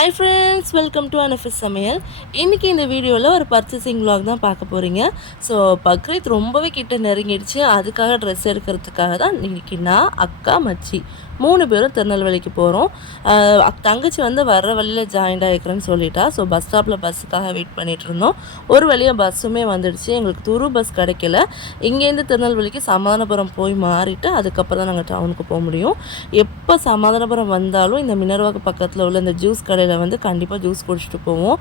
Hi friends welcome to அனஃபிஸ் சமையல் இன்றைக்கி இந்த வீடியோவில் ஒரு பர்ச்சேசிங் vlog தான் பார்க்க போகிறீங்க ஸோ பக்ரீத் ரொம்பவே கிட்ட நெருங்கிடுச்சு. அதுக்காக ட்ரெஸ் எடுக்கிறதுக்காக தான் இன்றைக்கி நான் அக்கா மச்சி. மூணு பேரும் திருநெல்வேலிக்கு போகிறோம் தங்கச்சி வந்து வர்ற வழியில் ஜாயின்ட் ஆகிக்கிறேன்னு சொல்லிட்டா. ஸோ பஸ் ஸ்டாப்பில் பஸ்ஸுக்காக வெயிட் பண்ணிகிட்டு இருந்தோம். ஒரு வழியாக பஸ்ஸுமே வந்துடுச்சு. எங்களுக்கு துரு பஸ் கிடைக்கல. இங்கேருந்து திருநெல்வேலிக்கு சமாதானபுரம் போய் மாறிட்டு அதுக்கப்புறம் தான் நாங்கள் டவுனுக்கு போக முடியும். எப்போ சமாதானபுரம் வந்தாலும் இந்த மினர்வாக்கு பக்கத்தில் உள்ள இந்த ஜூஸ் கடையில் வந்து கண்டிப்பாக ஜூஸ் குடிச்சிட்டு போவோம்.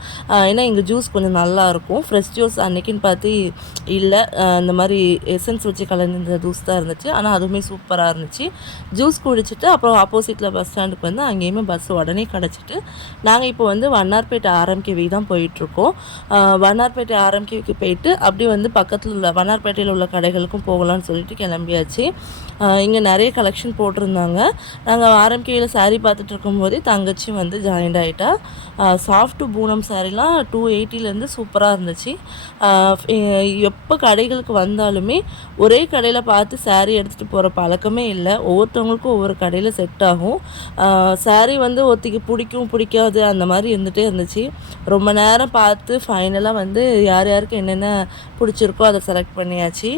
ஏன்னா இங்கே ஜூஸ் கொஞ்சம் நல்லாயிருக்கும் ஃப்ரெஷ் ஜூஸ் அன்னைக்குன்னு பார்த்து இல்லை. இந்த மாதிரி எசன்ஸ் வச்சு கலந்து ஜூஸ் தான் இருந்துச்சு. ஆனால் அதுவுமே சூப்பராக இருந்துச்சு. ஜூஸ் குடிச்சிட்டு அப்புறம் ஆப்போசிட்டில் பஸ் ஸ்டாண்டுக்கு வந்து அங்கேயுமே பஸ் உடனே கிடச்சிட்டு நாங்கள் இப்போ வந்து வண்ணார்பேட்டை ஆர்எம்கேவி தான் போயிட்டுருக்கோம். வண்ணார்பேட்டை ஆர்எம்கேவிக்கு போயிட்டு அப்படியே வந்து பக்கத்தில் உள்ள வண்ணார்பேட்டையில் உள்ள கடைகளுக்கும் போகலாம்னு சொல்லிட்டு கிளம்பியாச்சு. இங்கே நிறைய கலெக்ஷன் போட்டிருந்தாங்க. நாங்கள் ஆர்எம்கேவில் சாரீ பார்த்துட்டு இருக்கும்போதே தங்கச்சி வந்து ஜாயின்ட் ஆகிட்டா சாஃப்ட் பூனம் சாரீலாம் டூ எயிட்டிலேருந்து சூப்பராக இருந்துச்சு. எப்போ கடைகளுக்கு வந்தாலுமே ஒரே கடையில் பார்த்து சாரீ எடுத்துகிட்டு போகிற பழக்கமே இல்லை. ஒவ்வொருத்தவங்களுக்கும் ஒவ்வொரு கடையில் செட் ஆகும். சாரீ வந்து ஒத்திக்கு பிடிக்கும் பிடிக்காது அந்த மாதிரி இருந்துகிட்டே இருந்துச்சு. ரொம்ப நேரம் பார்த்து ஃபைனலாக வந்து யார் யாருக்கு என்னென்ன பிடிச்சிருக்கோ அதை செலக்ட் பண்ணியாச்சு.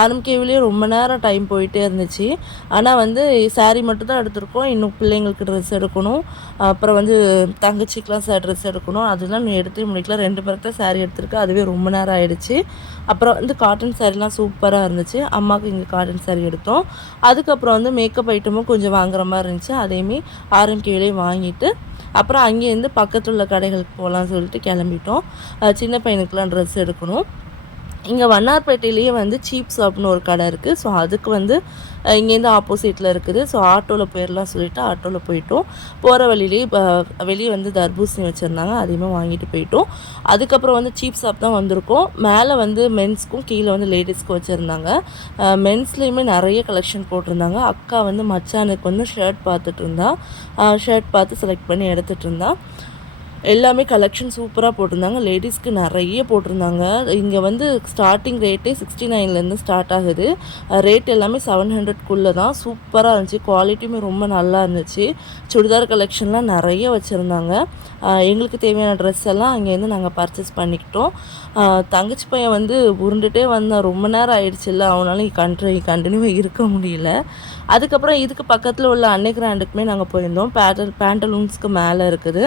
ஆரம்பிக்கவிலேயே ரொம்ப நேரம் டைம் போயிட்டே இருந்துச்சு. ஆனால் வந்து சாரீ மட்டும் தான் எடுத்திருக்கோம். இன்னும் பிள்ளைங்களுக்கு ட்ரெஸ் எடுக்கணும். அப்புறம் வந்து தங்கச்சிக்கெலாம் சார் ட்ரெஸ் எடுக்கணும். அதெல்லாம் நீ எடுத்து முடிக்கல ரெண்டு பேருக்கு தான் saree எடுத்திருக்கேன் அதுவே ரொம்ப நேரம் ஆயிடுச்சு. அப்புறம் வந்து காட்டன் சாரீலாம் சூப்பராக இருந்துச்சு. அம்மாவுக்கு இங்கே காட்டன் சாரீ எடுத்தோம். அதுக்கப்புறம் வந்து மேக்கப் ஐட்டமும் கொஞ்சம் வாங்குற மாதிரி இருந்துச்சு. அதையுமே ஆர்எம்கேவிலே வாங்கிட்டு அப்புறம் அங்கேருந்து பக்கத்துள்ள கடைகளுக்கு போகலான்னு சொல்லிட்டு கிளம்பிட்டோம். சின்ன பையனுக்குலாம் ட்ரெஸ் எடுக்கணும். இங்கே வண்ணார்பேட்டையிலேயே வந்து சீப் ஷாப்னு ஒரு கடை இருக்குது ஸோ அதுக்கு வந்து இங்கேருந்து ஆப்போசிட்டில் இருக்குது. ஸோ ஆட்டோவில் போயிடலாம் சொல்லிவிட்டு ஆட்டோவில் போயிட்டோம். போகிற வழியிலேயே வெளியே வந்து தர்பூசணி வச்சுருந்தாங்க. அதையுமே வாங்கிட்டு போயிட்டோம். அதுக்கப்புறம் வந்து சீப் ஷாப் தான் வந்திருக்கோம். மேலே வந்து மென்ஸ்க்கும் கீழே வந்து லேடிஸ்க்கும் வச்சுருந்தாங்க. மென்ஸ்லேயுமே நிறைய கலெக்ஷன் போட்டிருந்தாங்க. அக்கா வந்து மச்சானுக்கு வந்து ஷர்ட் பார்த்துட்டு இருந்தா. ஷர்ட் பார்த்து செலக்ட் பண்ணி எடுத்துகிட்டு இருந்தா. எல்லாமே கலெக்ஷன் சூப்பராக போட்டிருந்தாங்க. லேடிஸ்க்கு நிறைய போட்டிருந்தாங்க. இங்கே வந்து ஸ்டார்டிங் ரேட்டே சிக்ஸ்டி நைன்லேருந்து ஸ்டார்ட் ஆகுது. ரேட் எல்லாமே செவன் ஹண்ட்ரட்குள்ளே தான். சூப்பராக இருந்துச்சு. குவாலிட்டியுமே ரொம்ப நல்லா இருந்துச்சு. சுடிதார் கலெக்ஷன்லாம் நிறைய வச்சுருந்தாங்க. எங்களுக்கு தேவையான ட்ரெஸ் எல்லாம் அங்கேருந்து நாங்கள் பர்ச்சேஸ் பண்ணிக்கிட்டோம். தங்கச்சி பையன் வந்து உருண்டுட்டே வந்தான். ரொம்ப நேரம் ஆயிடுச்சுல்ல. அவனால கண்ட்ரி கண்டினியூவாக இருக்க முடியல. அதுக்கப்புறம் இதுக்கு பக்கத்தில் உள்ள அன்னை கிராண்டுக்குமே நாங்கள் போயிருந்தோம். பேட்டல் பேண்டலூன்ஸ்க்கு மேலே இருக்குது.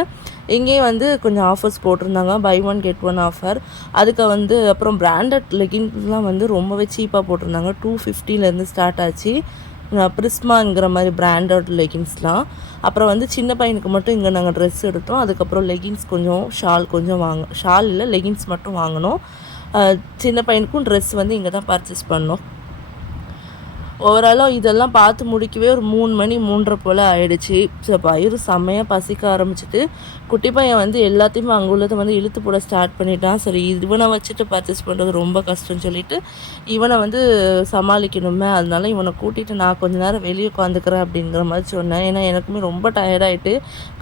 இங்கேயும் வந்து கொஞ்சம் ஆஃபர்ஸ் போட்டிருந்தாங்க. Buy one get one offer அதுக்கு வந்து அப்புறம் பிராண்டட் லெகின்ஸ்லாம் வந்து ரொம்பவே சீப்பாக போட்டிருந்தாங்க. டூ ஃபிஃப்டிலேருந்து ஸ்டார்ட் ஆச்சு. ப்ரிஸ்மாங்கிற மாதிரி பிராண்டட் லெகின்ஸ்லாம் அப்புறம் வந்து சின்ன பையனுக்கு மட்டும் இங்கே நாங்கள் ட்ரெஸ் எடுத்தோம். அதுக்கப்புறம் லெகின்ஸ் கொஞ்சம் ஷால் கொஞ்சம் வாங்க ஷால் இல்லை லெகின்ஸ் மட்டும் வாங்கினோம். சின்ன பையனுக்கும் ட்ரெஸ் வந்து இங்கே தான் பர்ச்சேஸ் பண்ணோம். ஓவராலாக இதெல்லாம் பார்த்து முடிக்கவே ஒரு மூணு மணி மூன்றரை போல் ஆயிடுச்சு. ஸோ பயிர் செம்மையாக பசிக்க ஆரம்பிச்சிட்டு குட்டி பையன் வந்து எல்லாத்தையுமே அங்கே உள்ளதை வந்து இழுத்து போட ஸ்டார்ட் பண்ணிட்டான். சரி இவனை வச்சுட்டு பர்ச்சேஸ் பண்ணுறது ரொம்ப கஷ்டம்னு சொல்லிட்டு இவனை வந்து சமாளிக்கணுமே அதனால இவனை கூட்டிகிட்டு நான் கொஞ்ச நேரம் வெளியே உட்காந்துக்கிறேன் அப்படிங்கிற மாதிரி சொன்னேன். ஏன்னா எனக்குமே ரொம்ப டயர்டாயிட்டு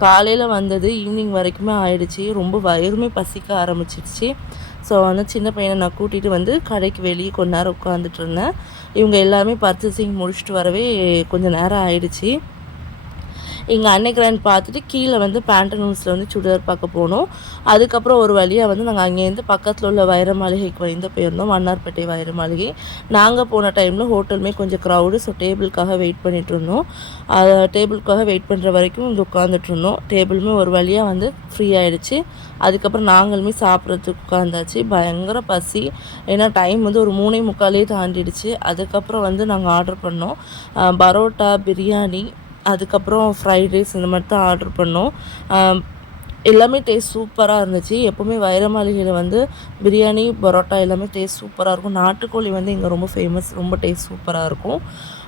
காலையில் வந்தது ஈவினிங் வரைக்குமே ஆயிடுச்சு. ரொம்ப வயிறுமே பசிக்க ஆரம்பிச்சிடுச்சு ஸோ வந்து சின்ன பையனை நான் கூட்டிகிட்டு வந்து கடைக்கு வெளியே கொஞ்ச நேரம் உட்காந்துட்டு இருந்தேன். இவங்க எல்லாருமே பர்ச்சேசிங் முடிச்சுட்டு வரவே கொஞ்சம் நேரம் ஆயிடுச்சு. எங்கள் அன்னை கிராண்ட் பார்த்துட்டு கீழே வந்து பேண்டனூன்ஸில் வந்து சுடிதார் பார்க்க போனோம். அதுக்கப்புறம் ஒரு வழியாக வந்து நாங்கள் அங்கேருந்து பக்கத்தில் உள்ள வைர மாளிகைக்கு வந்து போயிருந்தோம். மன்னார்பேட்டை வைர மாளிகை நாங்கள் போன டைமில் ஹோட்டலுமே கொஞ்சம் க்ரௌடு ஸோ டேபிளுக்காக வெயிட் பண்ணிட்டு இருந்தோம். டேபிளுக்காக வெயிட் பண்ணுற வரைக்கும் இங்கே உட்காந்துட்டு இருந்தோம். டேபிளுமே ஒரு வழியாக வந்து ஃப்ரீ ஆகிடுச்சு அதுக்கப்புறம் நாங்களுமே சாப்பிட்றதுக்கு உட்காந்தாச்சு பயங்கர பசி. ஏன்னா டைம் வந்து ஒரு மூணே முக்காலே தாண்டிடுச்சு. அதுக்கப்புறம் வந்து நாங்கள் ஆர்டர் பண்ணோம். பரோட்டா பிரியாணி அதுக்கப்புறம் ஃப்ரைட் ரைஸ் இந்த மாதிரி தான் ஆர்டர் பண்ணோம். எல்லாமே டேஸ்ட் சூப்பராக இருந்துச்சு. எப்போவுமே வைர மாளிகையில் வந்து பிரியாணி பரோட்டா எல்லாமே டேஸ்ட் சூப்பராக இருக்கும். நாட்டுக்கோழி வந்து இங்கே ரொம்ப ஃபேமஸ் ரொம்ப டேஸ்ட் சூப்பராக இருக்கும்.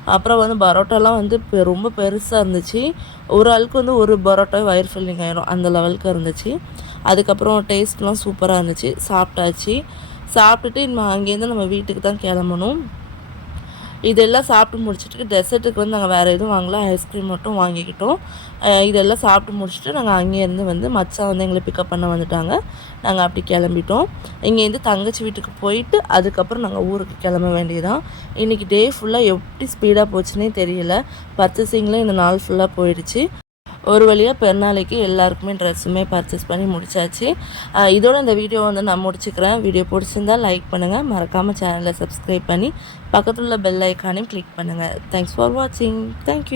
அப்புறம் வந்து பரோட்டாலாம் வந்து பெ- ரொம்ப பெருசாக இருந்துச்சு. ஒரு ஆளுக்கு வந்து ஒரு பரோட்டா வயிறு ஃபில்லிங் ஆயிரும். அந்த லெவலுக்கு இருந்துச்சு. அதுக்கப்புறம் டேஸ்ட்லாம் சூப்பராக இருந்துச்சு. சாப்பிட்டாச்சு. சாப்பிட்டுட்டு நம்ம அங்கேருந்து நம்ம வீட்டுக்கு தான் கிளம்பணும். இதெல்லாம் சாப்பிட்டு முடிச்சுட்டு டெசர்ட்டுக்கு வந்து நாங்கள் வேறு எதுவும் வாங்கலாம் ஐஸ்கிரீம் மட்டும் வாங்கிக்கிட்டோம். இதெல்லாம் சாப்பிட்டு முடிச்சுட்டு நாங்கள் அங்கேருந்து வந்து மச்சான் வந்து எங்களை பிக்கப் பண்ண வந்துட்டாங்க. நாங்கள் அப்படி கிளம்பிட்டோம். இங்கேருந்து தங்கச்சி வீட்டுக்கு போயிட்டு அதுக்கப்புறம் நாங்கள் ஊருக்கு கிளம்ப வேண்டியதான் இன்றைக்கி டே ஃபுல்லாக எப்படி ஸ்பீடாக போச்சுன்னே தெரியல. பர்ச்சேசிங்கில் இந்த நாள் ஃபுல்லாக போயிடுச்சு. ஒரு வழியாக பெருநாளைக்கு எல்லாருக்குமே ட்ரெஸ்ஸுமே பர்ச்சேஸ் பண்ணி முடிச்சாச்சு. இதோட இந்த வீடியோ வந்து நான் முடிச்சுக்கிறேன். வீடியோ பிடிச்சிருந்தா லைக் பண்ணுங்கள் மறக்காமல் சேனலை சப்ஸ்கிரைப் பண்ணி பக்கத்தில் உள்ள பெல் ஐக்கானையும் கிளிக் பண்ணுங்கள் தேங்க்ஸ் ஃபார் வாட்சிங் தேங்க்யூ